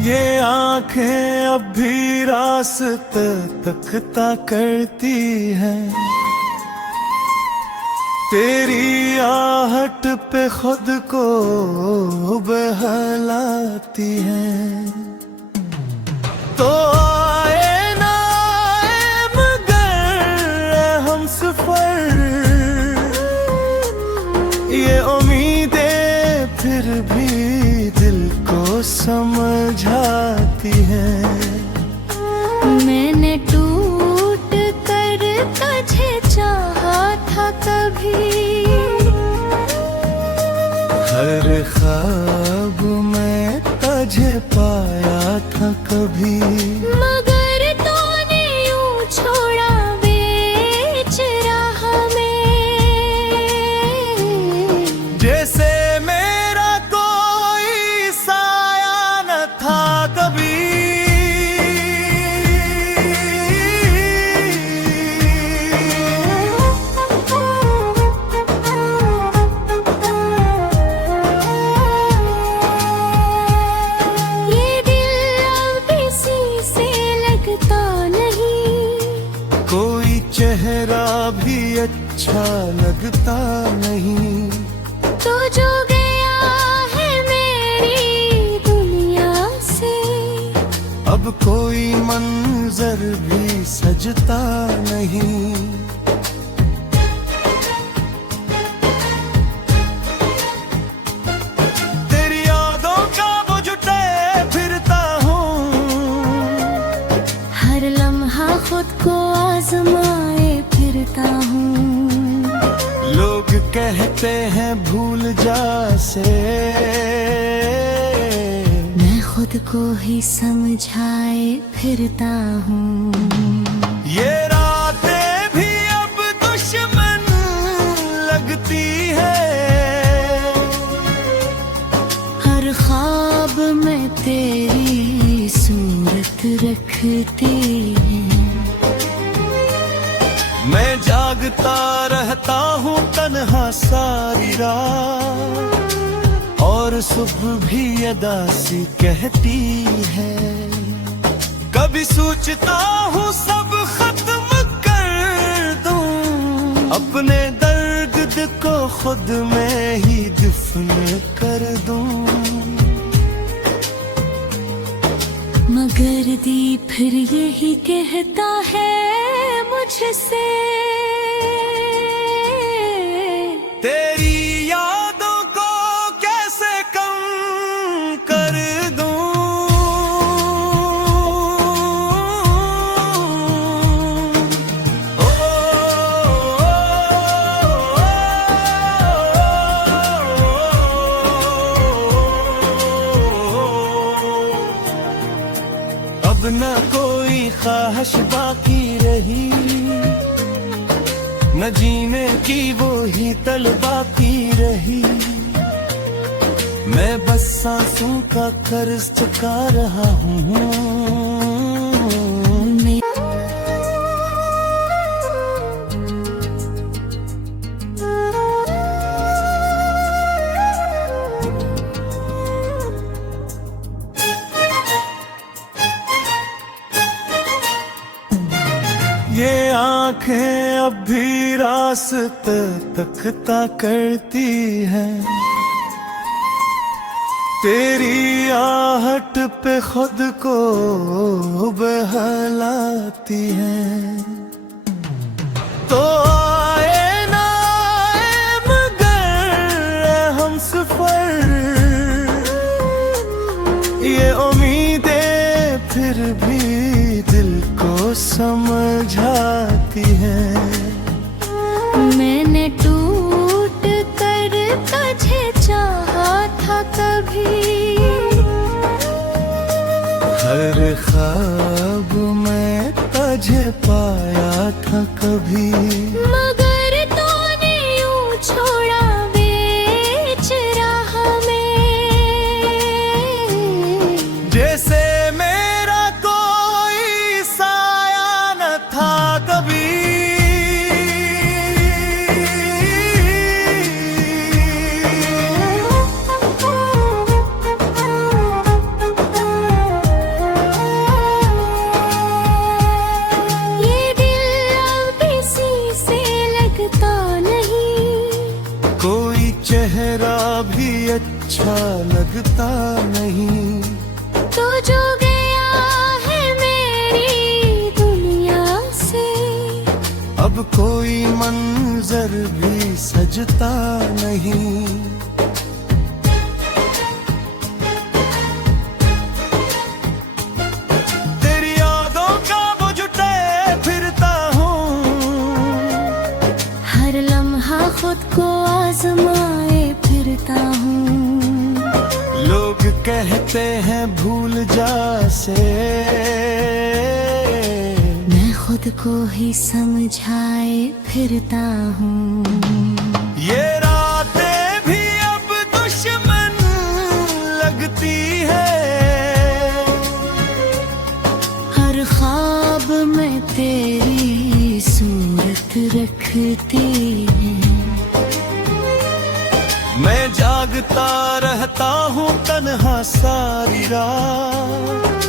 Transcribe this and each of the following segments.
ये आंखें अब भी रास्ते तकता करती हैं, तेरी आहट पे खुद को बहलाती हैं। तो आए ना आए मगर हम सफर, ये उम्मीदें फिर भी दिल को समझाती हैं। मैंने टूट कर तुझे चाहा था कभी, हर ख्वाब में तुझे पाया था कभी, मगर तूने यूं छोड़ा बीच राह में, जैसे मेरा कोई साया न था कभी। ये दिल अब किसी से लगता नहीं, कोई चेहरा भी अच्छा लगता नहीं, तू जो गया है मेरी दुनिया से, अब कोई मंजर भी सजता नहीं। तेरी यादों का बोझ उठाए फिरता हूँ, हर लम्हा खुद को आजमाए फिरता हूँ। लोग कहते हैं भूल जा से, मैं खुद को ही समझाए फिरता हूँ। ये रातें भी अब दुश्मन लगती है, हर ख्वाब में तेरी सूरत रखती है। मैं जागता रहता हूँ तन्हा सारी रात, और सुबह भी अदा सी कहती है। कभी सोचता हूँ सब खत्म कर दूं, अपने दर्द को खुद में ही दफन कर दूं, मगर दी फिर यही कहता है मुझसे, तेरी यादों को कैसे कम कर दूं। ओ, अब न कोई ख्वाहिश बाकी रही, न जीने की वो ही तल बाकी रही। मैं बस सांसों का कर्ज चुका रहा हूँ। ये आंखें अब भी रास्ते तकता करती हैं, तेरी आहट पे खुद को बहलाती हैं। तो आए ना आए मगर हम सफर, ये उम्मीदें फिर भी दिल को समझाती हैं। मैंने टूट कर तुझे चाहा था कभी, हर ख्वाब में तुझे पाया था कभी, मगर तूने यूं छोड़ा बीच राह में, जैसे मेरा कोई साया न था कभी। लगता नहीं। तो जो गया है मेरी दुनिया से, अब कोई मंजर भी सजता नहीं। तेरी यादों का वो जुटे फिरता हूँ, हर लम्हा खुद को आजमाए फिरता हूँ। लोग कहते हैं भूल जा से, मैं खुद को ही समझाए फिरता हूँ। ये रातें भी अब दुश्मन लगती है, हर ख्वाब में तेरी सूरत रखती है। मैं जागता रहता हूँ तन्हा सारी रात,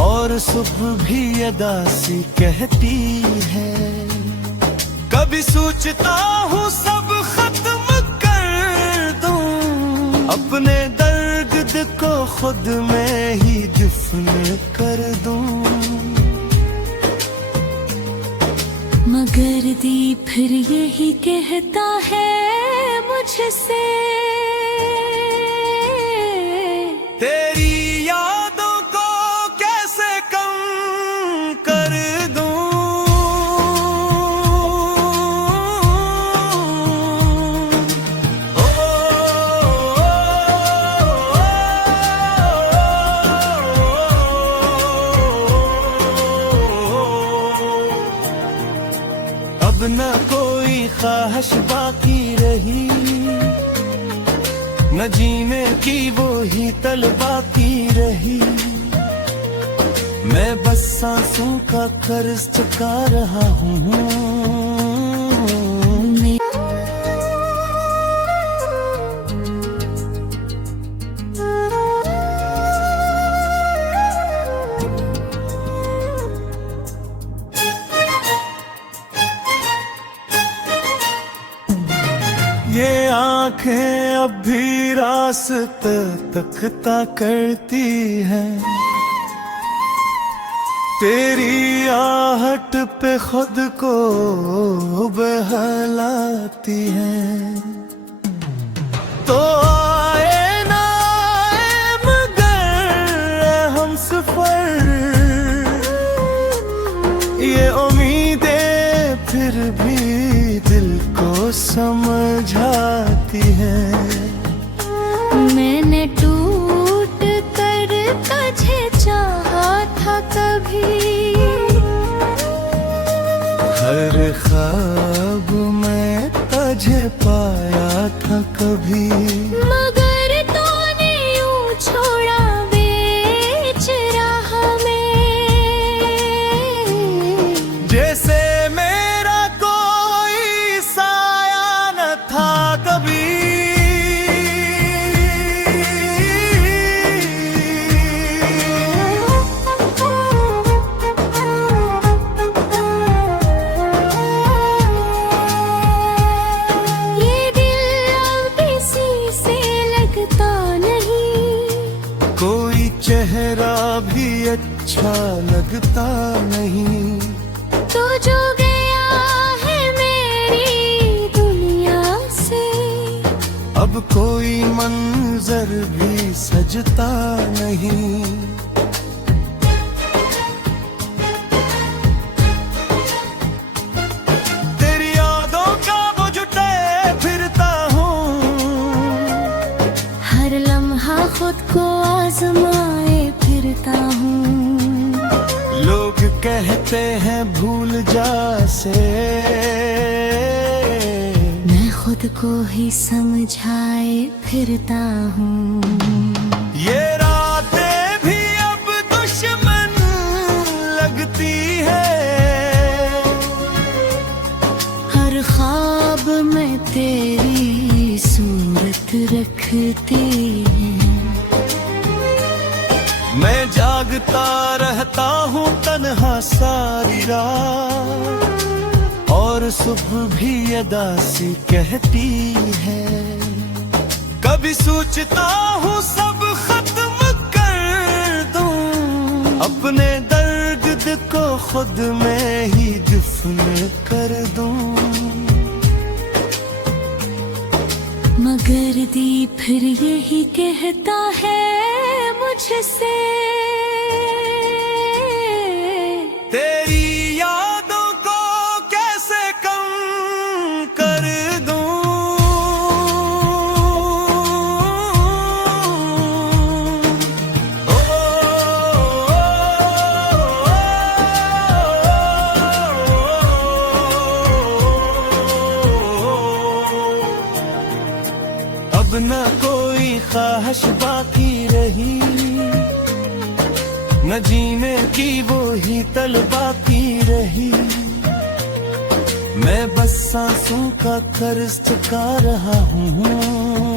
और सुबह भी अदा सी कहती है। कभी सोचता हूँ सब खत्म कर दूं, अपने दर्द को खुद में ही दफन कर दूं। मगर दी फिर यही कहता है मुझसे, तेरी यादों को कैसे कम कर दूं। ओ, अब न कोई ख्वाहिश बाकी रही, न जीने की वो ही तलब बाकी रही। मैं बस सांसों का कर्ज चुका रहा हूँ। ये आंखें अब भी रास्ते तकता करती हैं, तेरी आहट पे खुद को बहलाती हैं। तो आए ना आए मगर हम सफर, ये उम्मीदें फिर भी दिल को समझाती हैं। मैंने टूट कर तुझे चाहा था कभी, हर ख्वाब में तुझे पाया था कभी। मगर तूने यूं छोड़ा बीच राह में, जैसे मेरा कोई साया न था कभी। ये दिल अब किसी से लगता नहीं, कोई चेहरा भी अच्छा लगता नहीं। तो जो गया है मेरी दुनिया से, अब कोई मंजर भी सजता नहीं। तेरी यादों का वो जुटे फिरता हूँ, हर लम्हा खुद को आजमाए फिरता हूँ। लोग कहते हैं भूल जा से, मैं खुद को ही समझाए फिरता हूँ। ये रातें भी अब दुश्मन लगती है, हर ख्वाब में तेरी सूरत रखती है। मैं जागता रहता हूँ तन्हा सारी रात, और सुबह भी अदा सी कहती है। कभी सोचता हूँ सब अपने दर्द को खुद में ही दफन कर दूं। मगर दी फिर यही कहता है मुझसे, तेरी यादों को कैसे कम कर दूं। अब न कोई ख्वाहिश बाकी रही, न जीने की वो ही तल बाकी रही। मैं बस सांसों का कर्ज चुका रहा हूँ।